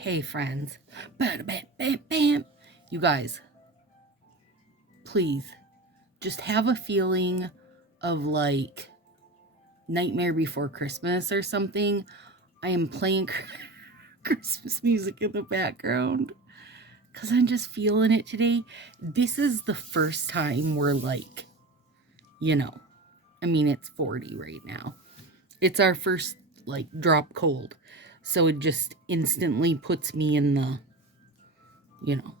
Hey, friends. Bam, bam, bam, bam. You guys, please just have a feeling of like Nightmare Before Christmas or something. I am playing Christmas music in the background because I'm just feeling it today. This is the first time we're like, I mean, it's 40 right now. It's our first like drop cold. So it just instantly puts me in the, you know,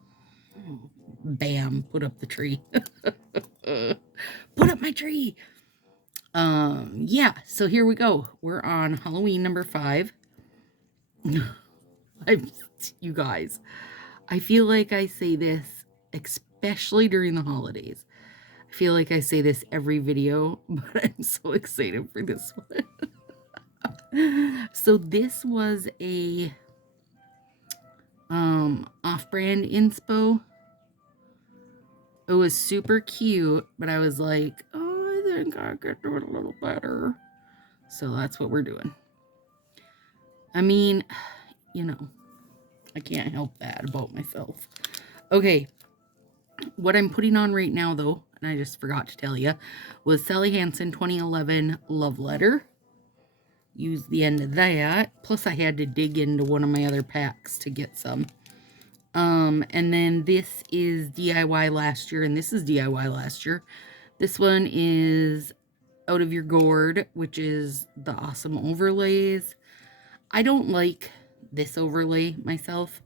bam, put up the tree. Put up my tree. Yeah, so here we go. We're on Halloween number 5. You guys, I feel like I say this, especially during the holidays. I feel like I say this every video, but I'm so excited for this one. So this was a off-brand inspo. It was super cute, but I was like, oh, I think I could do it a little better. So that's what we're doing. I mean, I can't help that about myself. Okay, what I'm putting on right now, though, and I just forgot to tell you, was Sally Hansen 2011 Love Letter. Used the end of that. Plus, I had to dig into one of my other packs to get some. And then this is DIY last year, and this is DIY last year. This one is Out of Your Gourd, which is the awesome overlays. I don't like this overlay myself.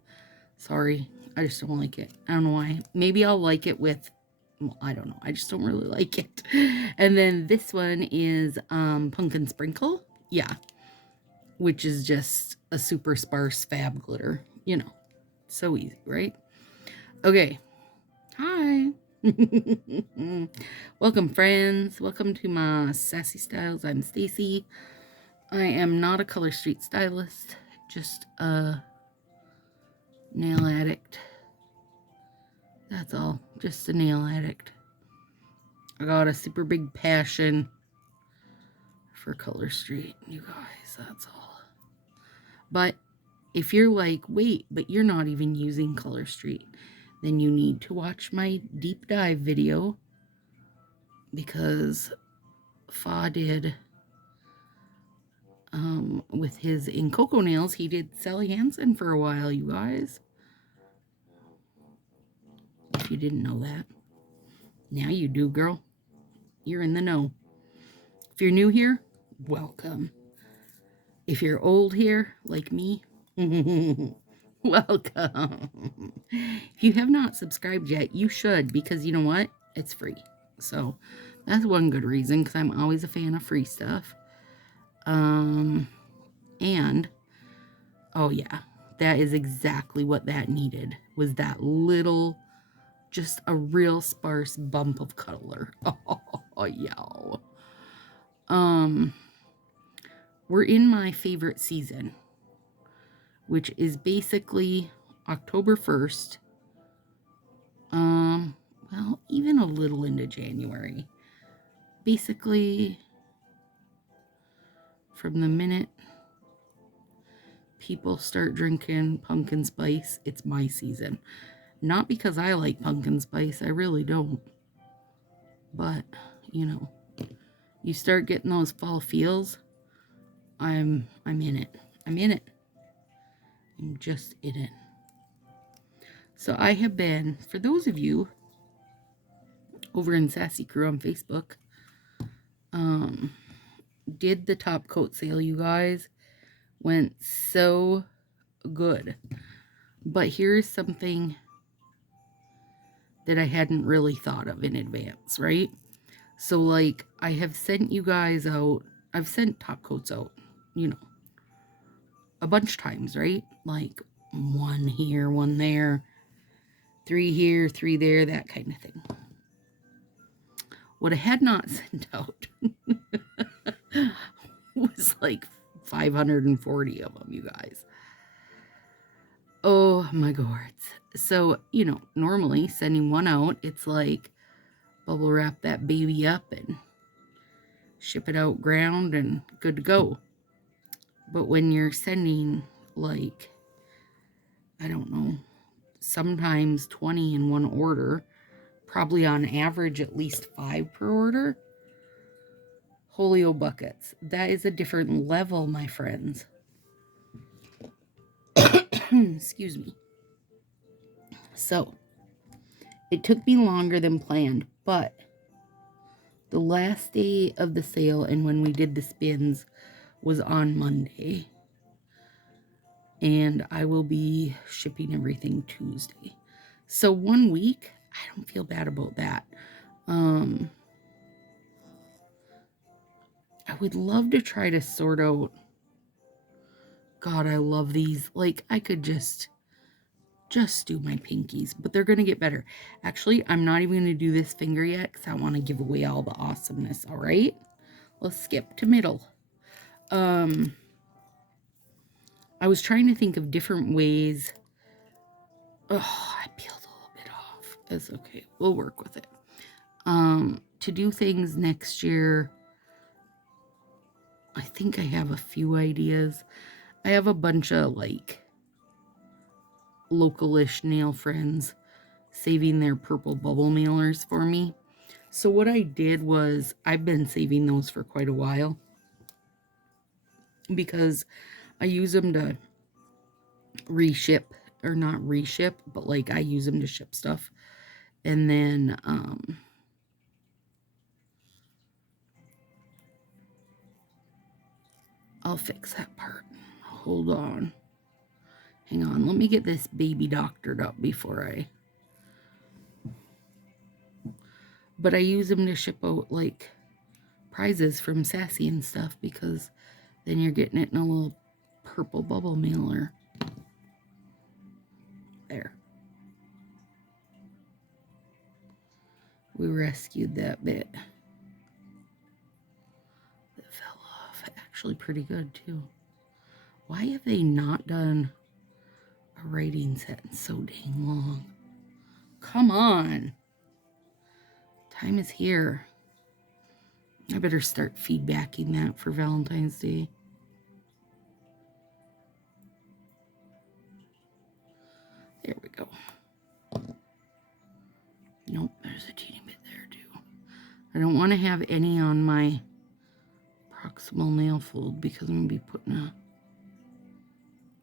Sorry, I just don't like it. I don't know why. Maybe I'll like it with, well, I don't know. I just don't really like it. And then this one is Pumpkin Sprinkle. Yeah, which is just a super sparse fab glitter. So easy, right? Okay. Hi. Welcome, friends. Welcome to my Sassy Styles. I'm Stacy. I am not a Color Street stylist, just a nail addict. That's all. Just a nail addict. I got a super big passion for Color Street, you guys. That's all. But if you're like, wait, but you're not even using Color Street, then you need to watch my deep dive video, because Fa did, with his In Cocoa Nails, he did Sally Hansen for a while, you guys. If you didn't know that. Now you do, girl. You're in the know. If you're new here, welcome. If you're old here, like me, welcome. If you have not subscribed yet, you should, because you know what? It's free. So that's one good reason, because I'm always a fan of free stuff. And, oh yeah, that is exactly what that needed, was that little, just a real sparse bump of color. Oh, yeah. We're in my favorite season, which is basically October 1st. Well, even a little into January. Basically, from the minute people start drinking pumpkin spice, it's my season. Not because I like pumpkin spice, I really don't. But, you start getting those fall feels, I'm in it. I'm in it. I'm just in it. So I have been, for those of you over in Sassy Crew on Facebook, did the top coat sale, you guys. Went so good. But here's something that I hadn't really thought of in advance, right? So, like, I have sent you guys out, I've sent top coats out, a bunch of times, right? Like, 1 here, 1 there, 3 here, 3 there, that kind of thing. What I had not sent out was like 540 of them, you guys. Oh my gourds. So, normally sending one out, it's like bubble wrap that baby up and ship it out ground and good to go. But when you're sending like I don't know, sometimes 20 in one order, probably on average at least 5 per order. Holy buckets. That is a different level, my friends. Excuse me. So, it took me longer than planned, but the last day of the sale and when we did the spins was on Monday. And I will be shipping everything Tuesday. So 1 week, I don't feel bad about that. I would love to try to sort out. God, I love these. Like, I could just do my pinkies, but they're going to get better. Actually, I'm not even going to do this finger yet because I want to give away all the awesomeness, all right? Let's skip to middle. I was trying to think of different ways. Oh, I peeled a little bit off. It's okay. We'll work with it. To do things next year, I think I have a few ideas. I have a bunch of, like, localish nail friends saving their purple bubble mailers for me. So what I did was, I've been saving those for quite a while because I use them to reship, or not reship, but like I use them to ship stuff. And then I'll fix that part. Hold on. Hang on, let me get this baby doctored up before I... But I use them to ship out, like, prizes from Sassy and stuff, because then you're getting it in a little purple bubble mailer. There. We rescued that bit. That fell off. Actually pretty good, too. Why have they not done a writing set in so dang long? Come on. Time is here. I better start feedbacking that for Valentine's Day. There we go. Nope, there's a teeny bit there too. I don't want to have any on my proximal nail fold because I'm going to be putting a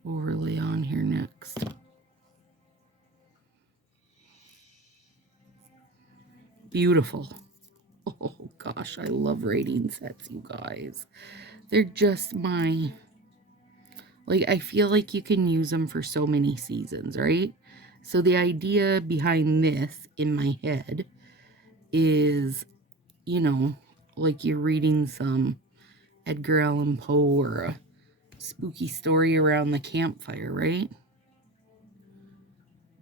overlay on here next. Beautiful. Oh gosh, I love rating sets, you guys. They're just my... Like, I feel like you can use them for so many seasons, right? So the idea behind this in my head is, you know, like you're reading some Edgar Allan Poe or a spooky story around the campfire, right?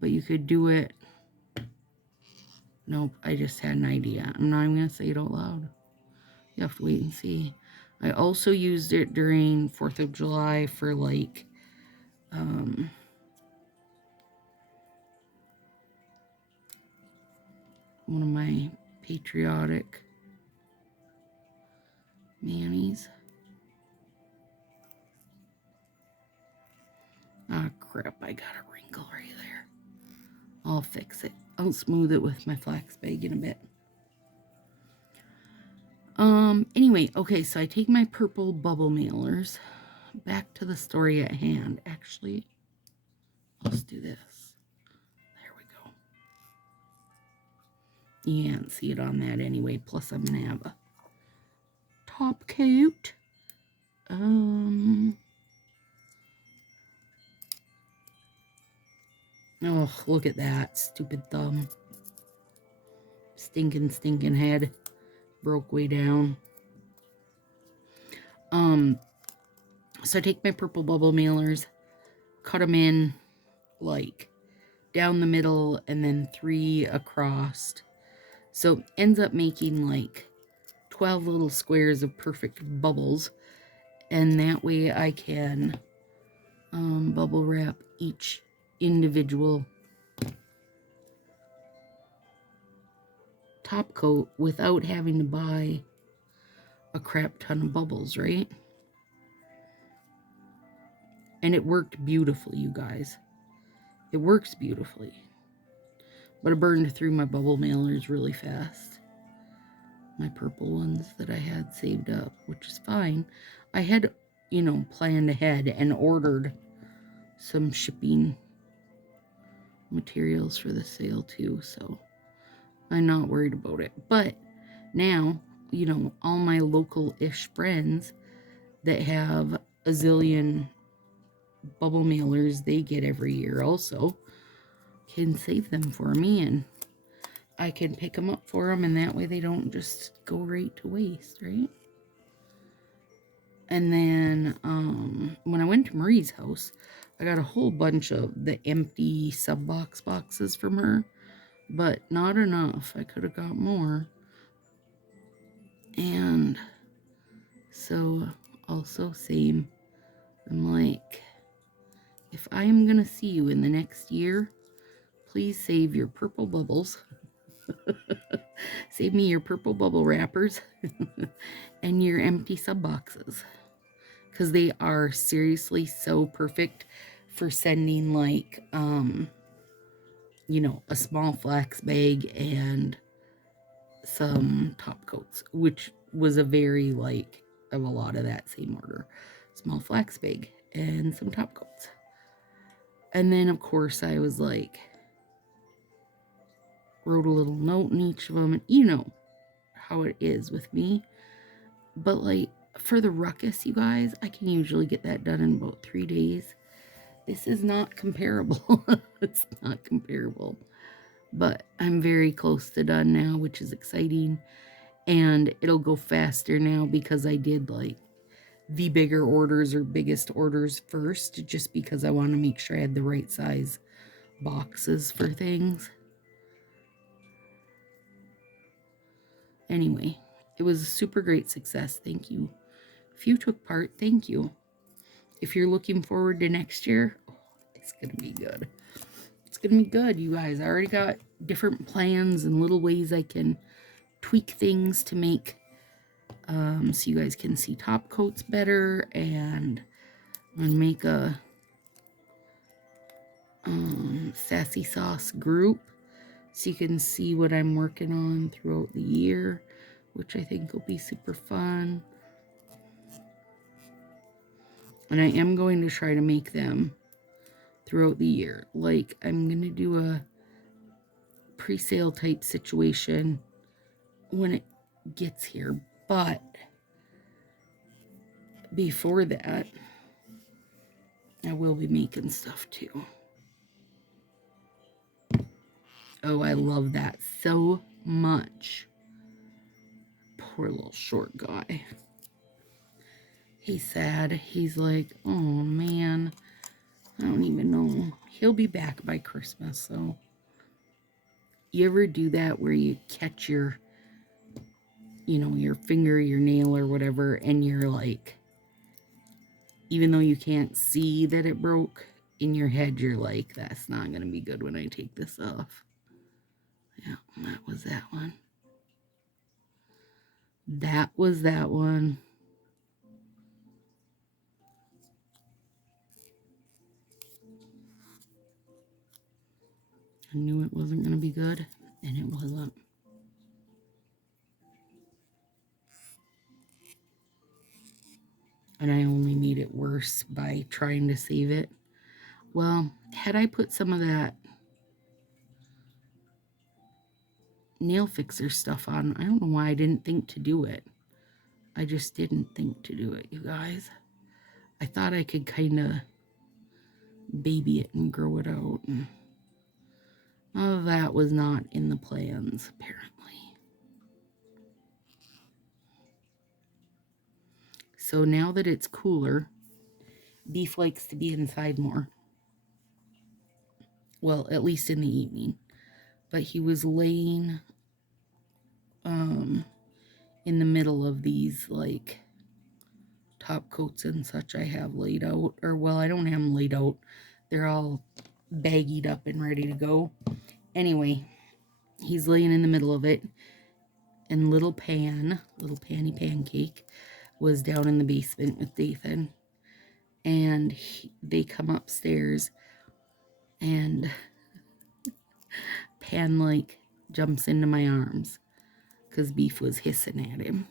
But you could do it... Nope, I just had an idea. I'm not even going to say it out loud. You have to wait and see. I also used it during 4th of July for, like, one of my patriotic manis. Ah, crap, I got a wrinkle right there. I'll fix it. I'll smooth it with my flax bag in a bit. Anyway, okay, so I take my purple bubble mailers. Back to the story at hand. Actually, let's do this. There we go. You can't see it on that anyway. Plus, I'm going to have a top coat. Oh, look at that. Stupid thumb. Stinking head. Broke way down. So I take my purple bubble mailers, cut them in, like, down the middle, and then 3 across. So ends up making, like, 12 little squares of perfect bubbles. And that way I can bubble wrap each individual top coat without having to buy a crap ton of bubbles, right? And it worked beautifully, you guys. It works beautifully. But I burned through my bubble mailers really fast. My purple ones that I had saved up, which is fine. I had, planned ahead and ordered some shipping materials for the sale too, so I'm not worried about it. But now, all my local-ish friends that have a zillion bubble mailers they get every year also can save them for me, and I can pick them up for them, and that way they don't just go right to waste, right? And then when I went to Marie's house, I got a whole bunch of the empty sub-box boxes from her, but not enough. I could have got more. And so also same, I'm like, if I am going to see you in the next year, please save your purple bubbles. Save me your purple bubble wrappers and your empty sub boxes, because they are seriously so perfect for sending like a small flax bag and some top coats, which was a very of a lot of that same order. Small flax bag and some top coats. And then of course I was like, wrote a little note in each of them, and you know how it is with me. But for the ruckus, you guys, I can usually get that done in about 3 days. This is not comparable. It's not comparable. But I'm very close to done now, which is exciting. And it'll go faster now because I did the bigger orders or biggest orders first, just because I want to make sure I had the right size boxes for things. Anyway, it was a super great success. Thank you. If you took part, thank you. If you're looking forward to next year, it's going to be good. It's going to be good, you guys. I already got different plans and little ways I can tweak things to make so you guys can see top coats better, and I'm going to make a Sassy sauce group so you can see what I'm working on throughout the year, which I think will be super fun. And I am going to try to make them throughout the year. I'm going to do a pre-sale type situation when it gets here. But before that, I will be making stuff too. Oh, I love that so much. Poor little short guy. He's sad. He's like, oh man, I don't even know. He'll be back by Christmas, so. You ever do that where you catch your finger, your nail or whatever, and you're like, even though you can't see that it broke, in your head you're like, that's not going to be good when I take this off. Yeah, that was that one. That was that one. I knew it wasn't going to be good, and it wasn't. And I only made it worse by trying to save it. Well, had I put some of that nail fixer stuff on, I don't know why I didn't think to do it. I just didn't think to do it, you guys. I thought I could kind of baby it and grow it out. And all of that was not in the plans, apparently. So now that it's cooler, Beef likes to be inside more. Well, at least in the evening. But he was laying in the middle of these top coats and such I have laid out. Or, well, I don't have them laid out. They're all baggied up and ready to go. Anyway, he's laying in the middle of it. And little Panny Pancake, was down in the basement with Dathan. And they come upstairs. And Pan like jumps into my arms because Beef was hissing at him.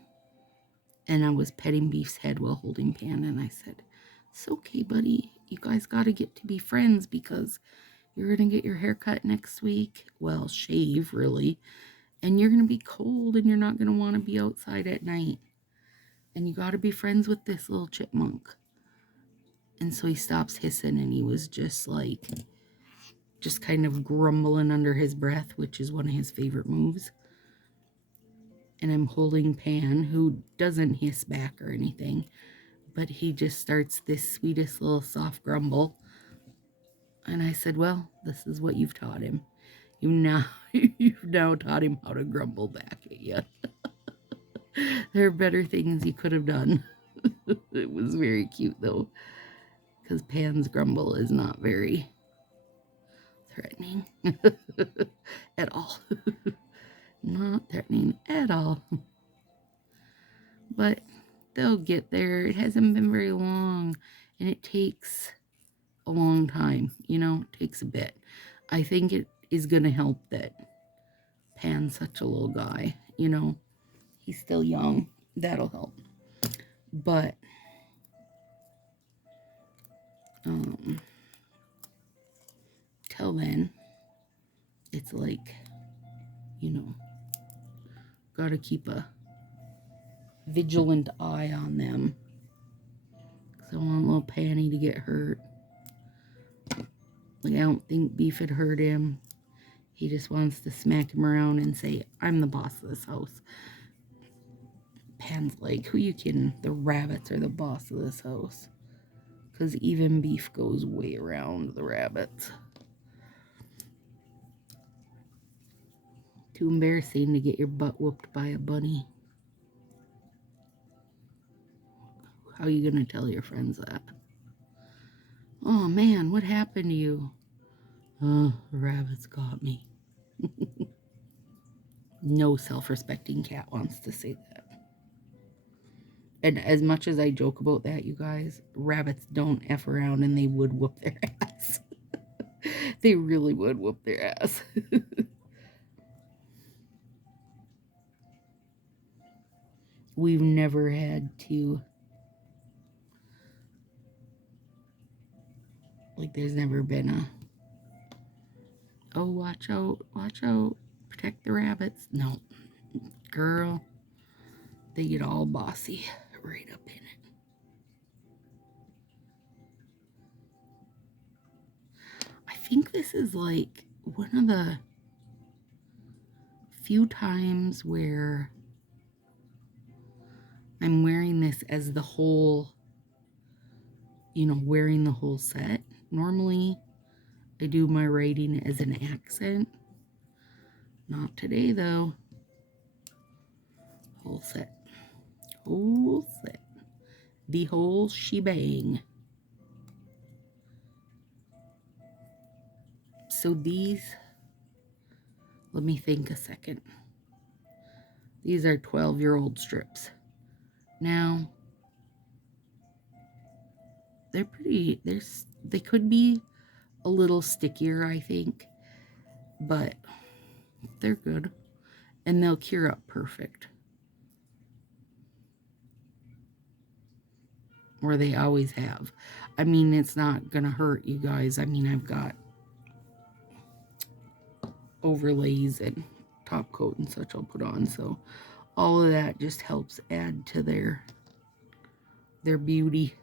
And I was petting Beef's head while holding Pan, and I said, "It's okay, buddy. You guys got to get to be friends because you're going to get your hair cut next week. Well, shave, really. And you're going to be cold, and you're not going to want to be outside at night. And you got to be friends with this little chipmunk." And so he stops hissing, and he was just like, just kind of grumbling under his breath, which is one of his favorite moves. And I'm holding Pan, who doesn't hiss back or anything, but he just starts this sweetest little soft grumble. And I said, "Well, this is what you've taught him. You've now taught him how to grumble back at you." There are better things he could have done. It was very cute though, because Pan's grumble is not very threatening at all. Not threatening at all. But they'll get there. It hasn't been very long, and it takes a long time, it takes a bit. I think it is going to help that Pan's such a little guy, he's still young. That'll help. But till then, it's like, gotta keep a vigilant eye on them, because I want little Panny to get hurt. Like, I don't think Beef had hurt him. He just wants to smack him around and say, "I'm the boss of this house." Pan's like, "Who you kidding? The rabbits are the boss of this house." Because even Beef goes way around the rabbits. Too embarrassing to get your butt whooped by a bunny. How are you going to tell your friends that? "Oh man, what happened to you?" "Oh, the rabbits got me." No self-respecting cat wants to say that. And as much as I joke about that, you guys, rabbits don't F around, and they would whoop their ass. They really would whoop their ass. We've never had to, like, there's never been a, "Oh, watch out, protect the rabbits." No, girl, they get all bossy right up in it. I think this is like one of the few times where I'm wearing this as the whole, wearing the whole set. Normally, I do my writing as an accent. Not today, though. Whole set. Whole set. The whole shebang. So these, let me think a second. These are 12-year-old strips. Now, they're pretty, they could be a little stickier, I think, but they're good, and they'll cure up perfect. Or they always have. I mean, it's not gonna hurt, you guys. I mean, I've got overlays and top coat and such I'll put on, so all of that just helps add to their beauty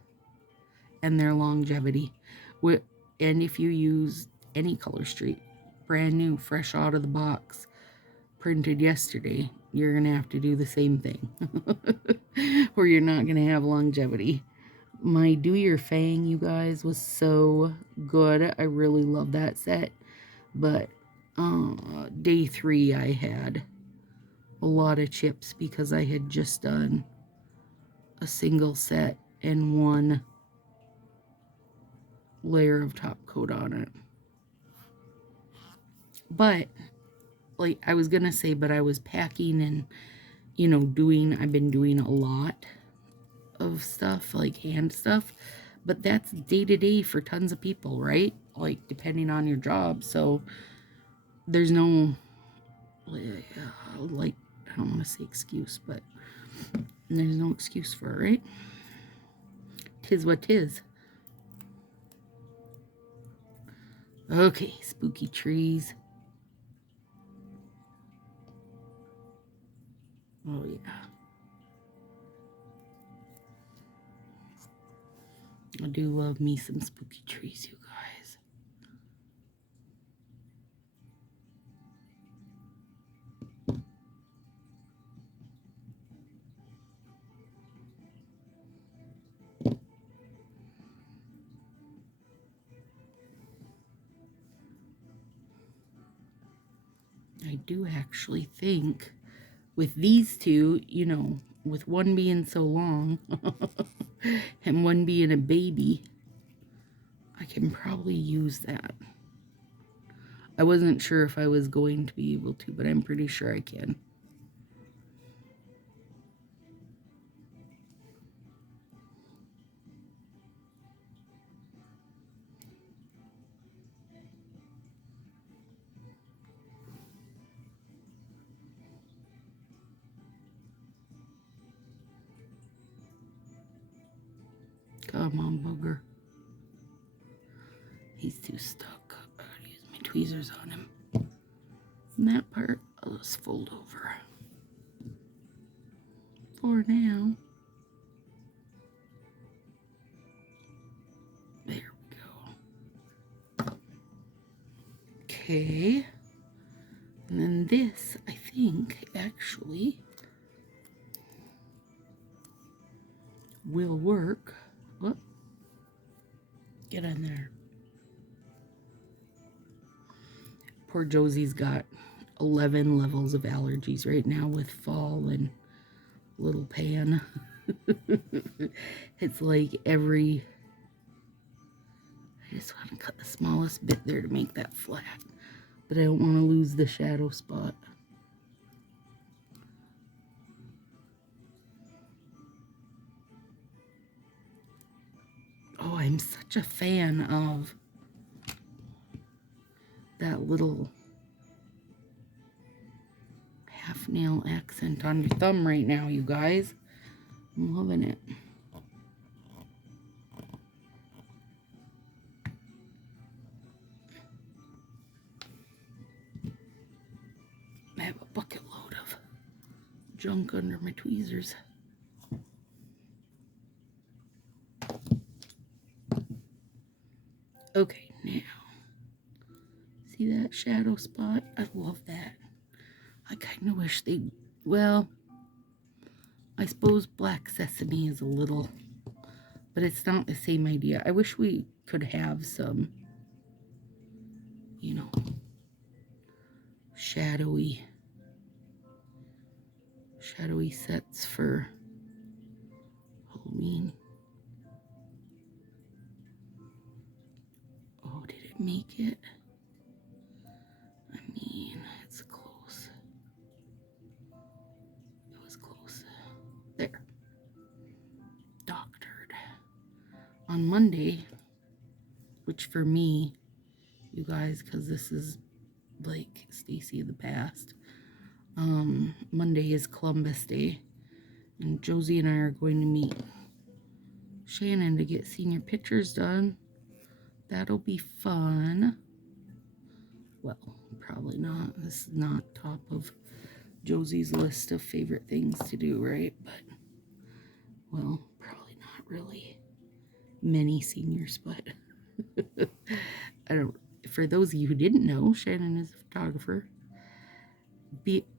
and their longevity. And if you use any Color Street, brand new, fresh out of the box, printed yesterday, you're gonna have to do the same thing. Or you're not gonna have longevity. My Do Your Fang, you guys, was so good. I really love that set. But day 3 I had a lot of chips because I had just done a single set and 1 layer of top coat on it. But, like I was gonna say, but I was packing and, I've been doing a lot of stuff, like hand stuff. But that's day to day for tons of people, right? Like, depending on your job. So there's no, like, I don't want to say excuse, but there's no excuse for it, right? Tis what tis. Okay, spooky trees. Oh, yeah. I do love me some spooky trees, you guys. I do actually think with these two, you know, with one being so long and one being a baby, I can probably use that. I wasn't sure if I was going to be able to, but I'm pretty sure I can. Come on, booger. He's too stuck. I gotta use my tweezers on him. And that part, I'll just fold over. For now. There we go. Okay. And then this, I think, actually will work. Whoop. Get in there. Poor Josie's got 11 levels of allergies right now with fall and little pan. It's like I just want to cut the smallest bit there to make that flat. But I don't want to lose the shadow spot. Oh, I'm such a fan of that little half nail accent on your thumb right now, you guys. I'm loving it. I have a bucket load of junk under my tweezers. Okay, now, see that shadow spot? I love that. I kind of wish they, well, I suppose black sesame is a little, but it's not the same idea. I wish we could have some, you know, shadowy sets for Halloween. Oh, did it make it? I mean, it's close. It was close. There. Doctored. On Monday, which for me, you guys, because this is like Stacy of the past, Monday is Columbus Day, and Josie and I are going to meet Shannon to get senior pictures done. That'll be fun. Well, probably not. This is not top of Josie's list of favorite things to do, right? But, well, probably not really many seniors, but I don't. For those of you who didn't know, Shannon is a photographer.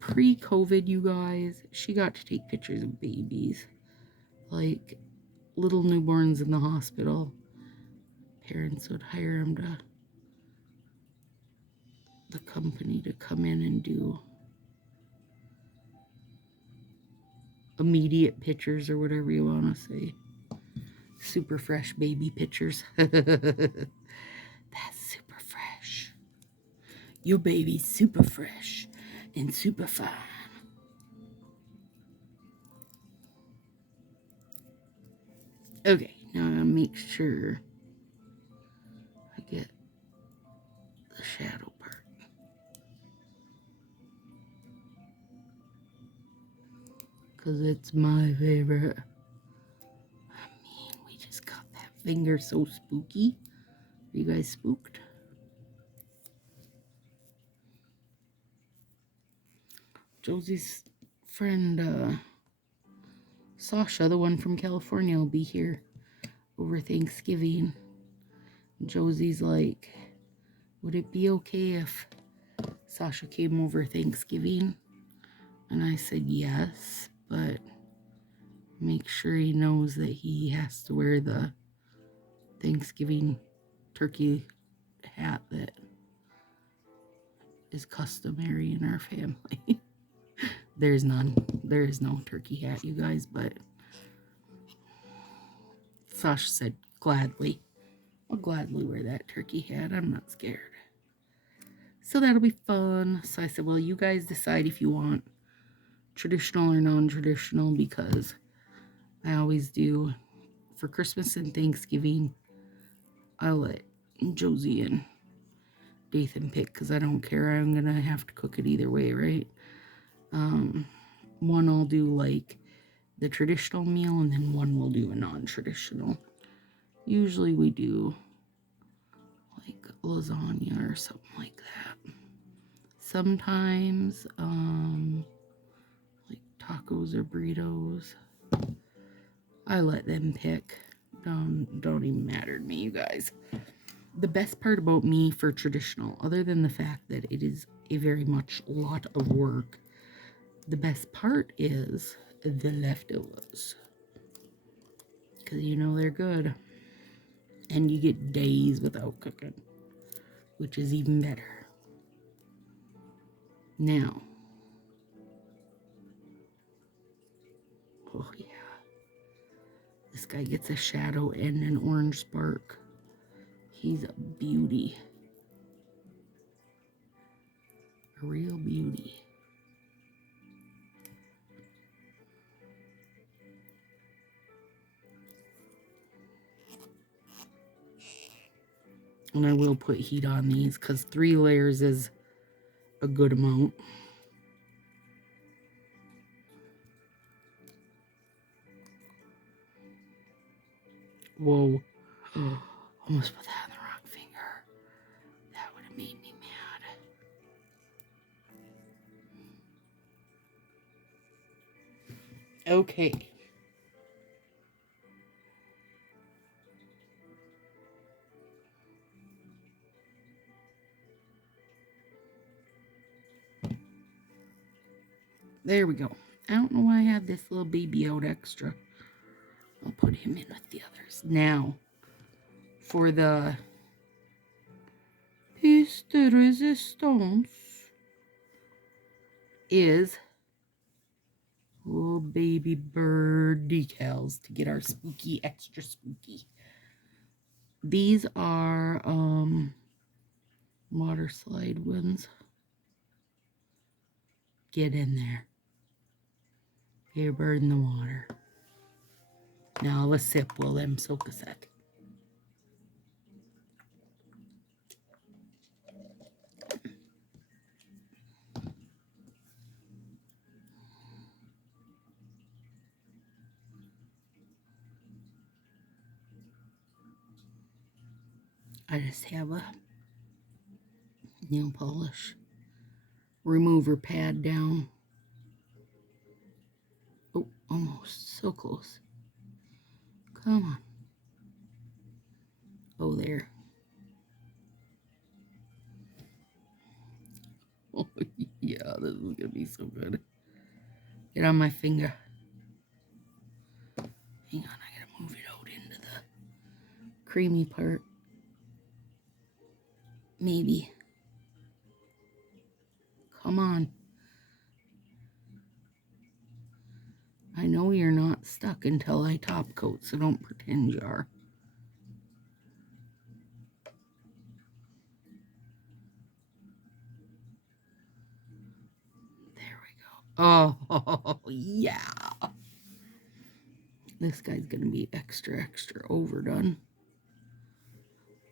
Pre-COVID, you guys, she got to take pictures of babies, like little newborns in the hospital. Parents would hire them to the company to come in and do immediate pictures or whatever you want to say. Super fresh baby pictures. That's super fresh. Your baby's super fresh and super fine. Okay, Now I'm gonna make sure I get the shadow part. Because it's my favorite. I mean, we just got that finger so spooky. Are you guys spooked? Josie's friend, Sasha, the one from California, will be here over Thanksgiving. Josie's like, would it be okay if Sasha came over Thanksgiving? And I said yes, but make sure he knows that he has to wear the Thanksgiving turkey hat that is customary in our family. There's none. There is no turkey hat, you guys, but Sasha said gladly. I'll gladly wear that turkey hat. I'm not scared. So that'll be fun. So I said, well, you guys decide if you want traditional or non-traditional, because I always do for Christmas and Thanksgiving. I'll let Josie and Dathan pick because I don't care. I'm gonna have to cook it either way, right? One I'll do like the traditional meal, and then one will do a non-traditional. Usually we do like lasagna or something like that. Sometimes like tacos or burritos. I let them pick. Don't even matter to me, you guys. The best part about me for traditional, other than the fact that it is a very much lot of work, the best part is the leftovers. Because you know they're good. And you get days without cooking, which is even better. Now, oh yeah, this guy gets a shadow and an orange spark. He's a beauty. A real beauty. And I will put heat on these because 3 layers is a good amount. Whoa. Oh, almost put that on the wrong finger. That would have made me mad. Okay. There we go. I don't know why I had this little baby out extra. I'll put him in with the others. Now, for the piece de resistance is little baby bird decals to get our spooky, extra spooky. These are water slide ones. Get in there. Get a bird in the water. Now let's sip while them soak a sec. I just have a nail polish remover pad down. Oh, almost. So close. Come on. Oh, there. Oh, yeah, this is going to be so good. Get on my finger. Hang on, I got to move it out into the creamy part. Maybe. Come on. I know you're not stuck until I top coat, so don't pretend you are. There we go. Oh, yeah. This guy's going to be extra, extra overdone.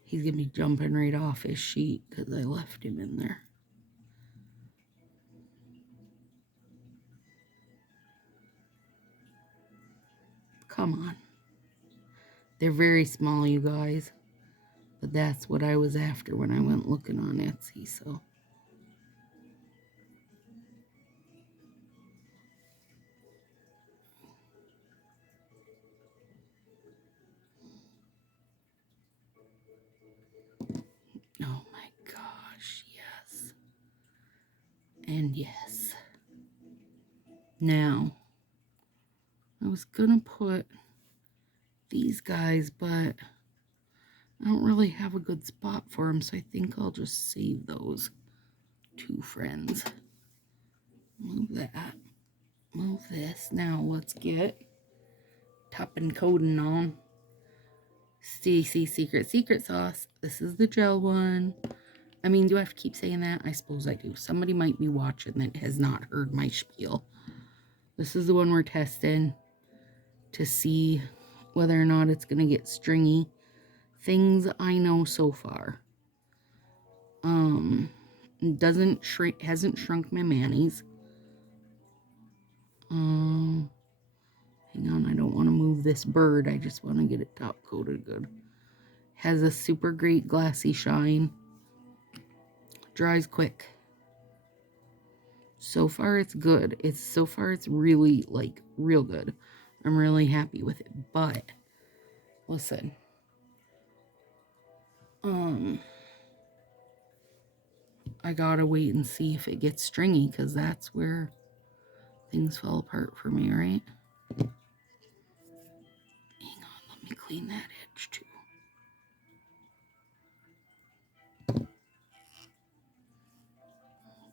He's going to be jumping right off his sheet because I left him in there. Come on. They're very small, you guys. But that's what I was after when I went looking on Etsy, so. Oh my gosh, yes. And yes. Now, I was gonna put these guys, but I don't really have a good spot for them, so I think I'll just save those two friends. Move that. Move this. Now let's get topping coating on. Stacy secret sauce. This is the gel one. I mean, do I have to keep saying that? I suppose I do. Somebody might be watching that has not heard my spiel. This is the one we're testing to see whether or not it's going to get stringy. Things I know so far. Doesn't shrink, hasn't shrunk my mayonnaise. Hang on, I don't want to move this bird. I just want to get it top coated good. Has a super great glassy shine. Dries quick. So far it's good. So far it's really like real good. I'm really happy with it. But listen. I gotta wait and see if it gets stringy, because that's where things fall apart for me, right? Hang on, let me clean that edge too.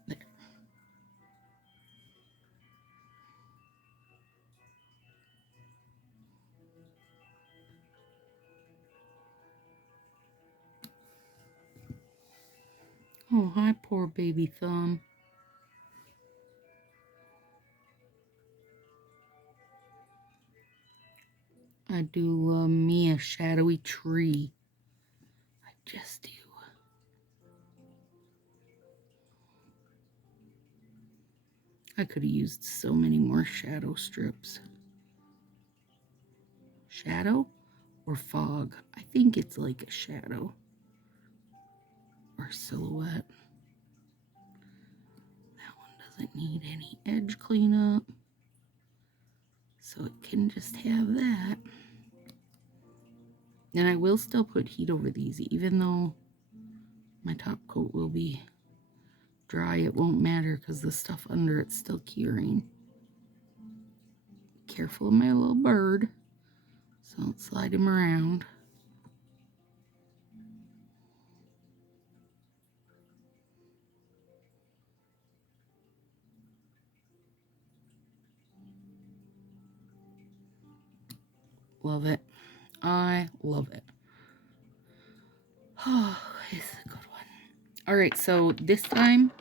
There. Oh, hi, poor baby thumb. I do love me a shadowy tree. I just do. I could have used so many more shadow strips. Shadow or fog? I think it's like a shadow or silhouette. That one doesn't need any edge cleanup, so it can just have that. And I will still put heat over these, even though my top coat will be dry. It won't matter because the stuff under it's still curing. Careful of my little bird, so don't slide him around. Love it. I love it. Oh, it's a good one. All right, so this time,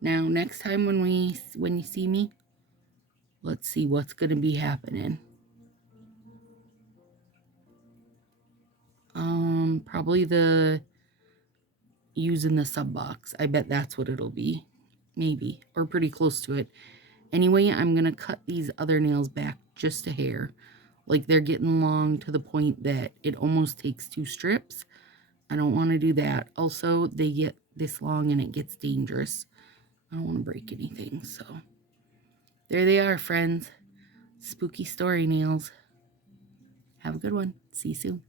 now next time when you see me, let's see what's going to be happening. Probably using the sub box. I bet that's what it'll be. Maybe, or pretty close to it. Anyway, I'm going to cut these other nails back just a hair. Like they're getting long to the point that it almost takes 2 strips. I don't want to do that. Also, they get this long and it gets dangerous. I don't want to break anything, so. There they are, friends. Spooky story nails. Have a good one. See you soon.